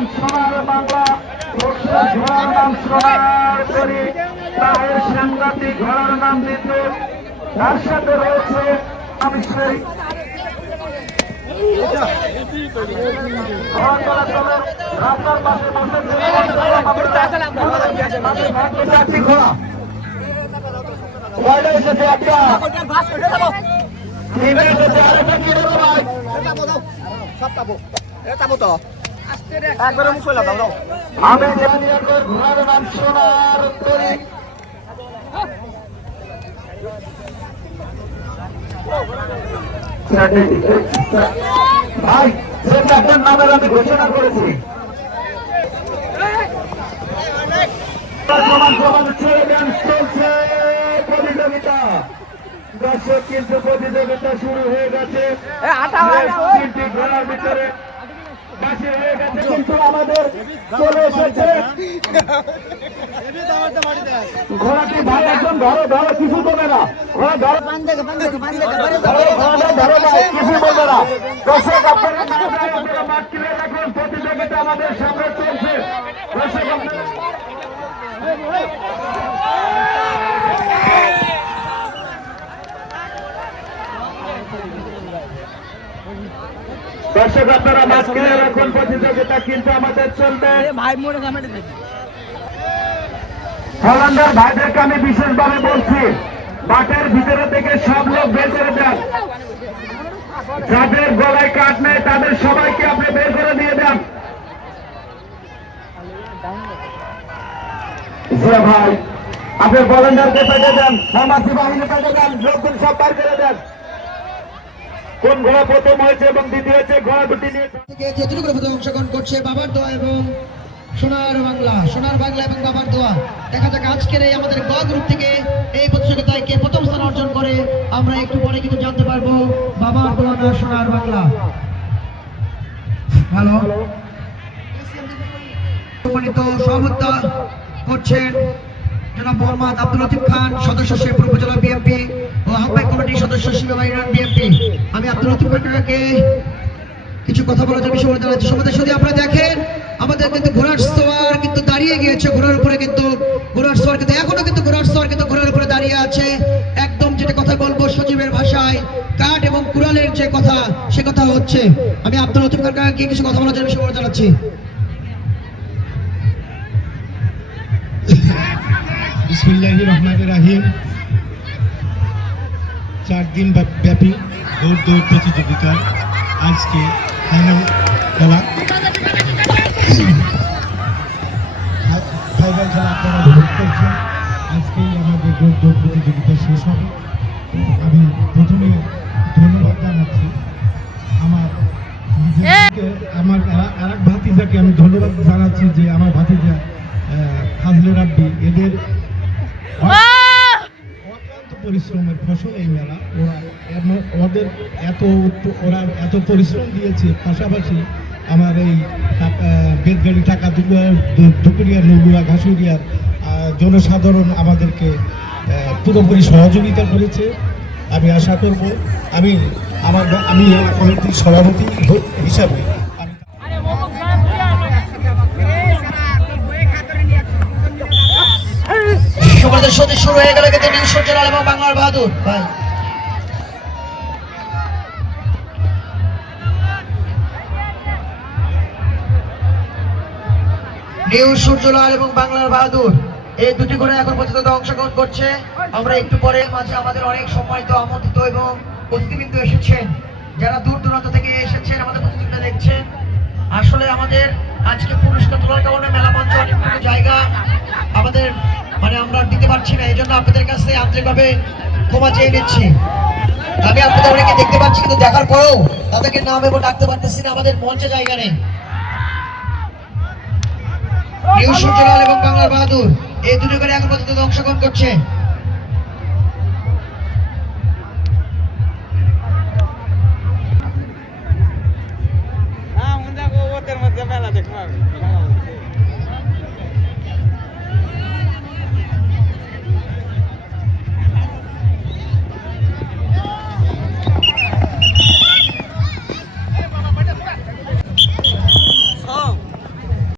নাম সোনার বাংলা ঘোড়ার নাম সোনার করি তাদের সাংঘাতিক ঘোড়ার নাম বিদ্যুৎ তার সাথে রয়েছে আমি সেই রাস্তার পাশে বসে চারটি ঘোড়া কয়টা এসেছে একটা তিনটে এসেছে আরেকটা কি বলো ভাই আমি জানি এখন ঘোড়ার নাম সোনার তরি। ভাই যে চারটার নামের আমি ঘোষণা করেছি। চলছে প্রতিযোগিতা। দর্শক কিন্তু প্রতিযোগিতা শুরু হয়ে গেছে। তিনটি ঘোড়ার ভিতরে কিন্তু আমাদের চলে এসেছে। ঘোড়াটি ভাই একদম ধরো ধরো, কিছু দেবে না। ঘোড়া ধরো ঘোড়াটা ধরো কিছু প্রতিযোগিতা আমাদের সামনে চলছে। দর্শক আপনারা মাছ কিনে রাখুন প্রতিযোগিতা কিন্তু আমাদের চলবে। হলান্দার ভাইদেরকে আমি বিশেষভাবে বলছি মাঠের ভিতরে থেকে সব লোক বের করে দেন। যাদের গলায় কাঠ নেই তাদের সবাইকে আপনি বের করে দিয়ে দেন। জিয়া ভাই আপনি ভলেন্টারকে পেটে দেন হামাসি বাহিনী পেটে দেন লোকজন সব বার করে দেন। কোন ঘোড়া প্রথম হয়েছে এবং দ্বিতীয় হয়েছে, ঘোড়া দুটি নিয়ে অংশগ্রহণ করছে, বাবার দোয়া এবং সোনার বাংলা সোনার বাংলা এবং বাবার দোয়া। দেখা যাক আজকের এই আমাদের গ গ্রুপ থেকে এই প্রতিযোগিতায় কে প্রথম স্থান অর্জন করে, আমরা একটু পরে কিন্তু জানতে পারব বাবার দোয়া না সোনার বাংলা। হ্যালো? সম্মানিত সভাপতি করছেন জনাব মোহাম্মদ আব্দুল লতিফ খান, সদস্য শেরপুর উপজেলা বিএনপি ও আহ্বায়ক কমিটির সদস্য সীমাবা বিএনপি আমি আব্দুল লতিফ খানকে কিছু কথা বলার জন্য বিষয় জানাচ্ছি। সমাজের যদি আপনারা দেখেন, আমাদের কিন্তু ঘোড়ার সোয়ার কিন্তু দাঁড়িয়ে গিয়েছে ঘোড়ার উপরে কিন্তু, ঘোড়ার সোয়ার কিন্তু এখনও কিন্তু ঘোড়ার সোয়ার কিন্তু ঘোড়ার উপরে দাঁড়িয়ে আছে। একদম যেটা কথা বলব সজীবের ভাষায়, কাঠ এবং কুড়ালের যে কথা, সে কথা হচ্ছে। আমি আব্দুল লতিফ খানকে কিছু কথা বলার জন্য বিষয় জানাচ্ছি। বিসমিল্লাহ রহমান রাহিম। চার দিন ব্যাপী দৌড় দৌড় প্রতিযোগিতা আজকে ফাইনাল খেলা। ফাইনাল খেলা আপনারা ভোট করছেন। আজকেই আমাদের দৌড় দৌড় প্রতিযোগিতা শেষ হবে। আমি প্রথমে ধন্যবাদ জানাচ্ছি আমার আমার আর- এক ভাতিজাকে আমি ধন্যবাদ জানাচ্ছি যে আমার ভাতিজা ফাজলে রাব্বি পরিশ্রমের ফসল এই মেলা। ওরা ওদের এত ওরা এত পরিশ্রম দিয়েছে, পাশাপাশি আমার এই বেদগাড়ি টাকা দুপুরিয়া নগুড়া ঘাসুরিয়ার জনসাধারণ আমাদেরকে পুরোপুরি সহযোগিতা করেছে। আমি আশা করব, আমি আমার, আমি কমিটির সভাপতি হিসাবে শুরু হয়ে গেল কিন্তু নিউ সূর্যলাল এবং বাংলার বাহাদুর। ভাই। নিউ সূর্যলাল এবং বাংলার বাহাদুর। এই দুটি করে এখন পর্যন্ত অংশগ্রহণ করছে। আমরা একটু পরে মাঝে আমাদের অনেক সম্মানিত আমন্ত্রিত এবং অতিথিবৃন্দ এসেছেন। যারা দূর দূরান্ত থেকে এসেছেন আমাদের প্রতিযোগিতা দেখছেন। আসলে আমাদের আজকে পুরস্কার তোলার কারণে মেলা মঞ্চ অনেকগুলো জায়গা। আমাদের মানে আমরা দিতে পারছি না এই জন্য আপনাদের কাছে আন্তরিকভাবে ক্ষমা চেয়ে নিচ্ছি। আমি আপনাদের অনেকে দেখতে পাচ্ছি, কিন্তু দেখার পরেও তাদেরকে নাম এবং ডাকতে পারতেছি না, আমাদের মঞ্চে জায়গা নেই। এবং বাংলার বাহাদুর, এই দুটো করে এখন পর্যন্ত অংশগ্রহণ করছে। মধ্যে মেলা দেখব